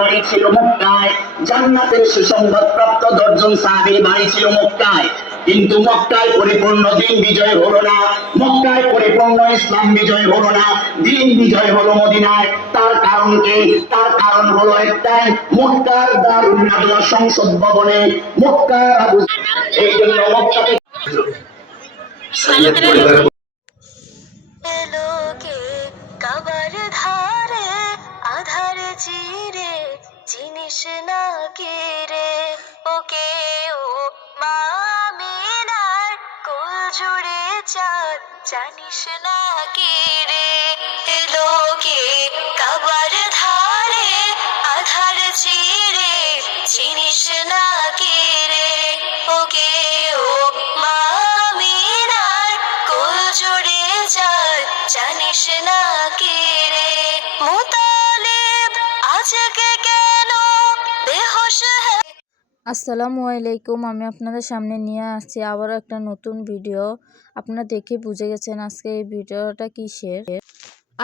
বাড়ি ছিল মক্কায়। জান্নাতের সুসংবাদ প্রাপ্ত দশজন সাহাবীর বাড়ি ছিল মক্কায়। কিন্তু মক্কায় পরিপূর্ণ দিন বিজয় হলো না। মক্কায় পরিপূর্ণ ইসলাম বিজয় হলো না। দিন বিজয় হলো মদিনায়। তার কারণ কি? তার কারণ হলো একটাই মক্কার দারুল নাদওয়া সংসদ ভবনে মক্কার আবু এই জন্য মক্কাতে কাবার ধারে আধার চিরে চিনিস না কে রে ওকে ও মামিনার কোল জুড়ে চাঁদ জানিস না কে রে এলোকে কাবার ধারে, আধার চিরে চিনিস না আসসালামু আলাইকুম, আমি আপনাদের সামনে নিয়ে আসছি আবারও একটা নতুন ভিডিও। আপনারা দেখে বুঝে গেছেন আজকে এই ভিডিওটা কিসের।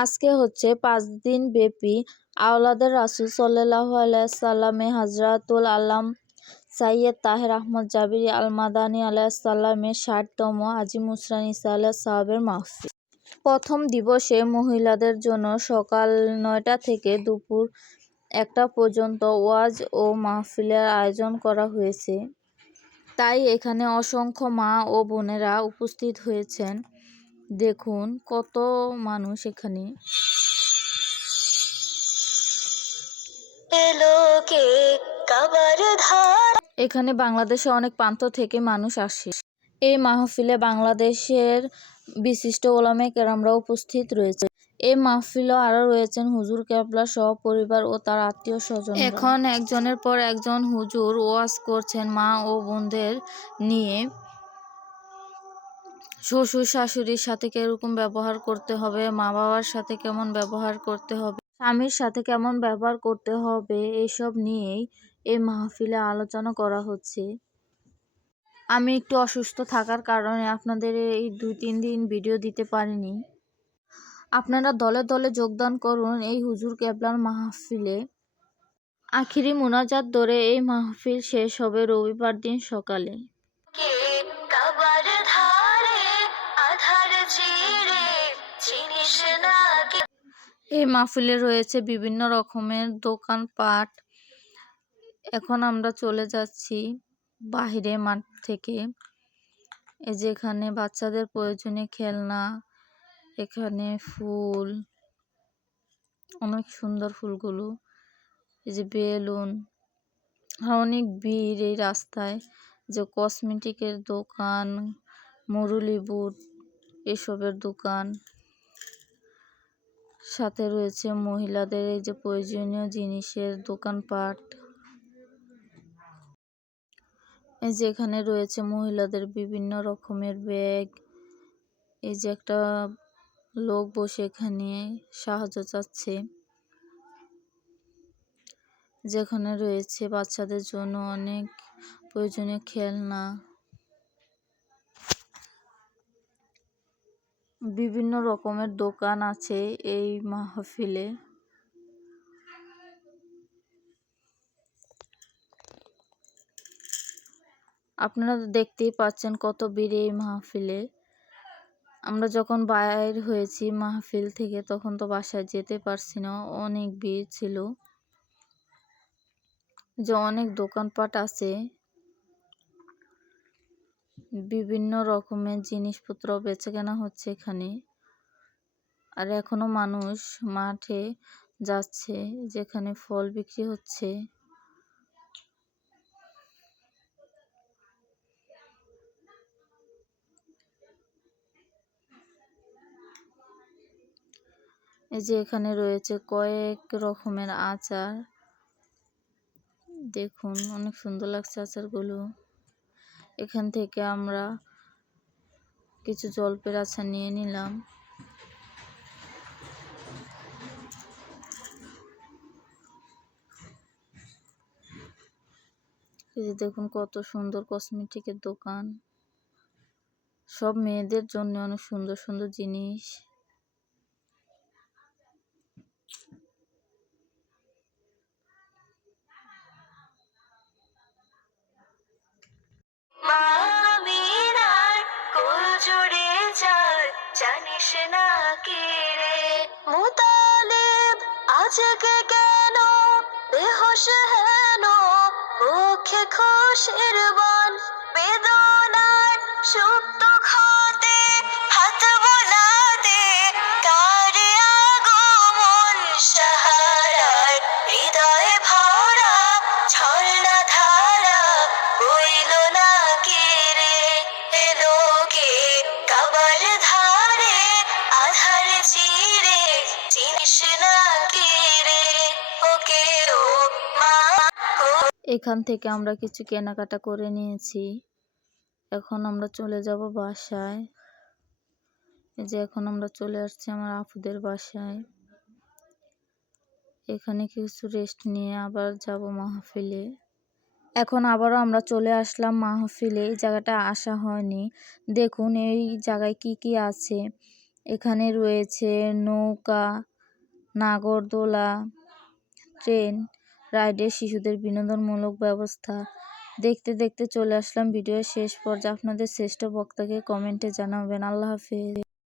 আজকে হচ্ছে পাঁচ দিন ব্যাপী আওলাদের রাসুল সাল্লাহ আলাইসাল্লামে হাজরাতুল আল্লাম সাইয়দ তাহের আহমদ জাবির আল মাদানী আলাইসাল্লামের ষাটতম আজি মুসরান ইসা আল্লাহ সাহাবের মাহফিল। প্রথম দিবসে মহিলাদের জন্য সকাল নয়টা থেকে দুপুর একটা পর্যন্ত ওয়াজ ও মাহফিলের আয়োজন করা হয়েছে। তাই এখানে অসংখ্য মা ও বোনেরা উপস্থিত হয়েছেন। দেখুন কত মানুষ এখানে। এখানে বাংলাদেশে অনেক প্রান্ত থেকে মানুষ আসে। এই মাহফিলে বাংলাদেশের বিশিষ্ট ওলামে কেরামরা উপস্থিত রয়েছে। এই মাহফিলে আরও রয়েছেন হুজুর কেবলা সহ পরিবার ও তার আত্মীয় স্বজন এখন একজনের পর একজন হুজুর ওয়াজ করছেন মা ও বোনদের নিয়ে। শ্বশুর শাশুড়ির সাথে কীরকম ব্যবহার করতে হবে? মা বাবার সাথে কেমন ব্যবহার করতে হবে? স্বামীর সাথে কেমন ব্যবহার করতে হবে? এসব নিয়েই এই মাহফিলে আলোচনা করা হচ্ছে। আমি একটু অসুস্থ থাকার কারণে আপনাদের এই দুই তিন দিন ভিডিও দিতে পারিনি। আপনারা দলে দলে যোগদান করুন এই হুজুর কেবলার মাহফিলে। আখিরি মোনাজাত ধরে এই মাহফিল শেষ হবে রবিবার দিন সকালে। এই মাহফিলে রয়েছে বিভিন্ন রকমের দোকানপাট এখন আমরা চলে যাচ্ছি বাইরে মাঠ থেকে। এই যে এখানে বাচ্চাদের প্রয়োজনীয় খেলনা এখানে ফুল, অনেক সুন্দর ফুলগুলো। এই যে বেলুন, আর অনেক ভিড় এই রাস্তায়। যে কসমেটিকের দোকান, মুরুলি বুট, এসবের দোকান। সাথে রয়েছে মহিলাদের এই যে প্রয়োজনীয় জিনিসের দোকানপাট। এই যে এখানে রয়েছে মহিলাদের বিভিন্ন রকমের ব্যাগ। এই যে একটা লোক বসে এখানে সাহায্য চাচ্ছে। যেখানে রয়েছে বাচ্চাদের জন্য অনেক প্রয়োজনীয় খেলনা। বিভিন্ন রকমের দোকান আছে এই মাহফিলে। আপনারা দেখতেই পাচ্ছেন কত ভিড় এই মাহফিলে। আমরা যখন বাইর হয়েছি মাহফিল থেকে, তখন তো বাসায় যেতে পারছি না। অনেক ভিড় ছিল। যে অনেক দোকানপাট আছে। বিভিন্ন রকমের জিনিসপত্র বেচে কেনা হচ্ছে এখানে। আর এখনও মানুষ মাঠে যাচ্ছে, যেখানে ফল বিক্রি হচ্ছে। এই যে এখানে রয়েছে কয়েক রকমের আচার। দেখুন, অনেক সুন্দর লাগছে আচারগুলো। এখান থেকে আমরা কিছু জলপের আচার নিয়ে নিলাম। এই যে দেখুন কত সুন্দর কসমেটিকের দোকান। সব মেয়েদের জন্য অনেক সুন্দর সুন্দর জিনিস। মা আমিনার কোল জুড়ে যার জানিস না কি রে? মুতালিব, আজকে কেন? বেহোশ হেন, মুখে খুশির বন, বেদনার সুপ্ত এখান থেকে আমরা কিছু কেনাকাটা করে নিয়েছি। এখন আমরা চলে যাব বাসায়। এই যে এখন আমরা চলে আসছি আমার আপুদের বাসায়। এখানে কিছু রেস্ট নিয়ে আবার যাব মাহফিলে। এখন আবারও আমরা চলে আসলাম মাহফিলে। এই জায়গাটা আসা হয়নি। দেখুন এই জায়গায় কি কি আছে। এখানে রয়েছে নৌকা, নাগরদোলা, ট্রেন রাইডে শিশুদের বিনোদনমূলক ব্যবস্থা। দেখতে দেখতে চলে আসলাম ভিডিওর শেষ পর্যায়ে। আপনাদের শ্রেষ্ঠ বক্তাকে কমেন্টে জানাবেন। আল্লাহ হাফেজ।